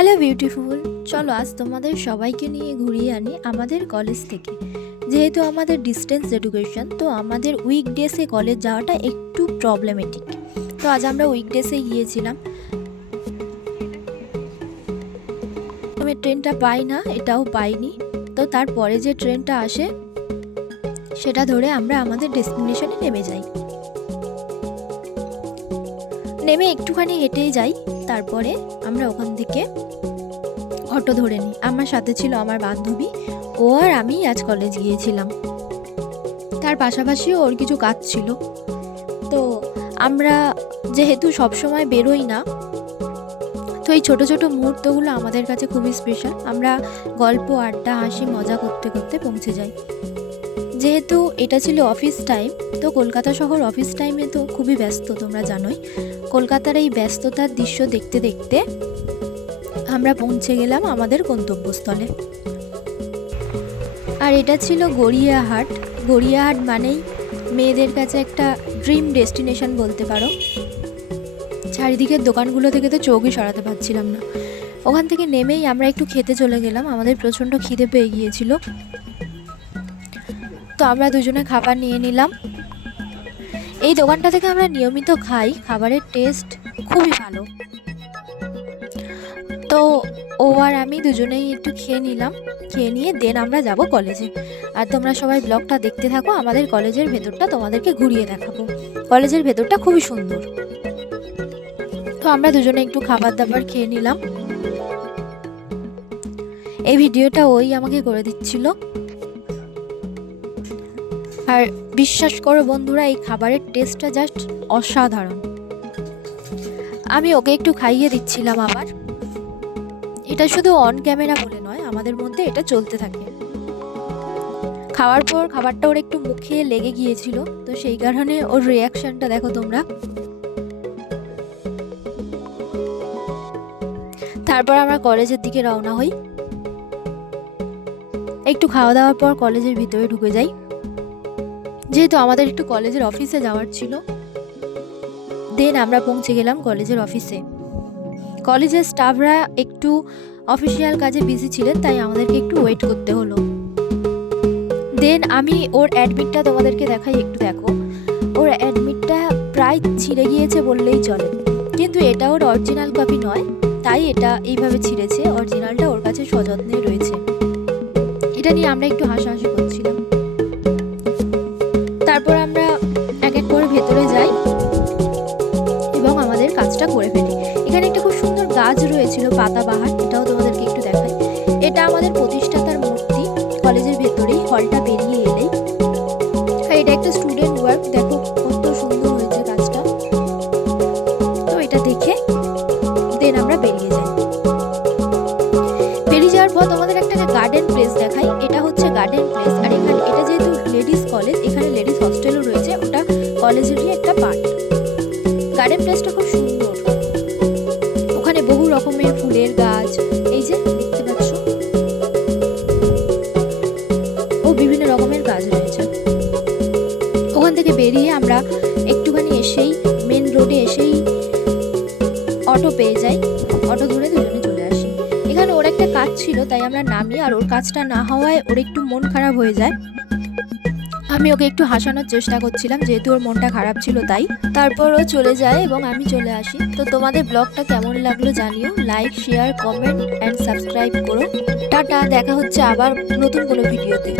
Hello beautiful চলো, আজ তোমাদের সবাইকে নিয়ে ঘুরিয়ে আনি আমাদের কলেজ থেকে। যেহেতু আমাদের ডিস্টেন্স এডুকেশন তো আমাদের উইকডেসে কলেজ যাওয়াটা একটু প্রবলেমেটিক তো আজ আমরা উইকডেসে গিয়েছিলাম। আমি ট্রেনটা পাই না, এটাও পাইনি। তো তারপরে যে ট্রেনটা আসে, সেটা ধরে আমরা আমাদের ডেস্টিনেশনে নেমে যাই। নেমে একটুখানি হেঁটেই যাই, তারপরে আমরা ওখান থেকে অটো ধরে নিই। আমার সাথে ছিল আমার বান্ধবী, ও আর আমি আজ কলেজ গিয়েছিলাম। তার পাশাপাশিও ওর কিছু কাজ ছিল। তো আমরা যেহেতু সবসময় বেরোই না, তো এই ছোটো ছোটো মুহূর্তগুলো আমাদের কাছে খুবই স্পেশাল আমরা গল্প, আড্ডা, হাসি, মজা করতে করতে পৌঁছে যাই। যেহেতু এটা ছিল অফিস টাইম তো কলকাতা শহর অফিস টাইমে তো খুবই ব্যস্ত, তোমরা জানোই। কলকাতার এই ব্যস্ততার দৃশ্য দেখতে দেখতে আমরা পৌঁছে গেলাম আমাদের গন্তব্যস্থলে। আর এটা ছিল গড়িয়াহাট গড়িয়াহাট মানেই মেয়েদের কাছে একটা ড্রিম ডেস্টিনেশন বলতে পারো। চারিদিকের দোকানগুলো থেকে তো চোখই সরাতে পারছিলাম না। ওখান থেকে নেমেই আমরা একটু খেতে চলে গেলাম, আমাদের প্রচণ্ড খিদে পেয়ে গিয়েছিল। তো আমরা দুজনে খাবার নিয়ে নিলাম। এই দোকানটা থেকে আমরা নিয়মিত খাই, খাবারের টেস্ট খুবই ভালো। তো ও আর আমি দুজনেই একটু খেয়ে নিলাম, খেয়ে নিয়ে দেন আমরা যাব কলেজে আর তোমরা সবাই ব্লগটা দেখতে থাকো, আমাদের কলেজের ভেতরটা তোমাদেরকে ঘুরিয়ে দেখাবো। কলেজের ভেতরটা খুবই সুন্দর। তো আমরা দুজনে একটু খাবার দাবার খেয়ে নিলাম। এই ভিডিওটা ওই আমাকে করে দিচ্ছিল। আর বিশ্বাস করো বন্ধুরা, এই খাবারের টেস্টটা জাস্ট অসাধারণ। আমি ওকে একটু খাইয়ে দিচ্ছিলাম আবার। এটা শুধু অন ক্যামেরা বলে নয়, আমাদের মধ্যে এটা চলতে থাকে। খাওয়ার পর খাবারটা ওর একটু মুখে লেগে গিয়েছিল, তো সেই কারণে ওর রিয়াকশনটা দেখো তোমরা। তারপর আমরা কলেজের দিকে রওনা হই। একটু খাওয়া দাওয়ার পর কলেজের ভিতরে ঢুকে যাই। যেহেতু আমাদের একটু কলেজের অফিসে যাওয়ার ছিল দেন আমরা পৌঁছে গেলাম কলেজের অফিসে কলেজের স্টাফরা একটু অফিসিয়াল কাজে বিজি ছিলেন, তাই আমাদেরকে একটু ওয়েট করতে হলো। দেন আমি ওর অ্যাডমিটটা তোমাদেরকে দেখাই, একটু দেখো। ওর অ্যাডমিটটা প্রায় ছিঁড়ে গিয়েছে বললেই চলে। কিন্তু এটা ওর অরিজিনাল কপি নয়, তাই এটা এইভাবে ছিঁড়েছে অরিজিনালটা ওর কাছে সযত্নে রয়েছে। এটা নিয়ে আমরা একটু হাসাহাসি করছিলাম আমাদের কাজটা করে ফেলি। এখানে একটা খুব সুন্দর গাছ রয়েছিল, পাতাবাহার, এটাও তোমাদেরকে একটু দেখাই। এটা আমাদের প্রতিষ্ঠাতার মূর্তি, কলেজের ভেতরেই হলটা বেরিয়ে এলেই। আর এটা একটা স্টুডেন্ট ওয়ার্ক দেখো কত সুন্দর হয়েছে গাছটা। তো এটা দেখে দেন আমরা বেরিয়ে যাই। বেরিয়ে যাওয়ার পর তোমাদের একটা গার্ডেন প্লেস দেখাই, এটা হচ্ছে গার্ডেন প্লেস আর এখানে, এটা যেহেতু লেডিস কলেজ এখানে লেডিস হস্টেলও রয়েছে, ওটা কলেজেরই একটা গার্ডেন প্লেসটা খুব সুন্দর। ওখানে বহু রকমের ফুলের গাছ, এই যে দেখতে পাচ্ছ। ও বিভিন্ন রকমের গাছ রয়েছে। ওখান থেকে বেরিয়ে আমরা একটুখানি এসেই মেন রোডে এসেই অটো পেয়ে যাই। অটো ধরে দুজনে চলে আসি। এখানে ওর একটা কাজ ছিল, তাই আমরা নামি আর ওর কাজটা না হওয়ায় ওর একটু মন খারাপ হয়ে যায়। আমি ওকে একটু হাসানোর চেষ্টা করছিলাম, যেহেতু ওর মনটা খারাপ ছিল তাই। তারপর ও চলে যায় এবং আমি চলে আসি। তো তোমাদের ব্লগটা কেমন লাগল জানিও। Like share comment and subscribe করো। টাটা, দেখা হচ্ছে আবার নতুন কোনো ভিডিওতে।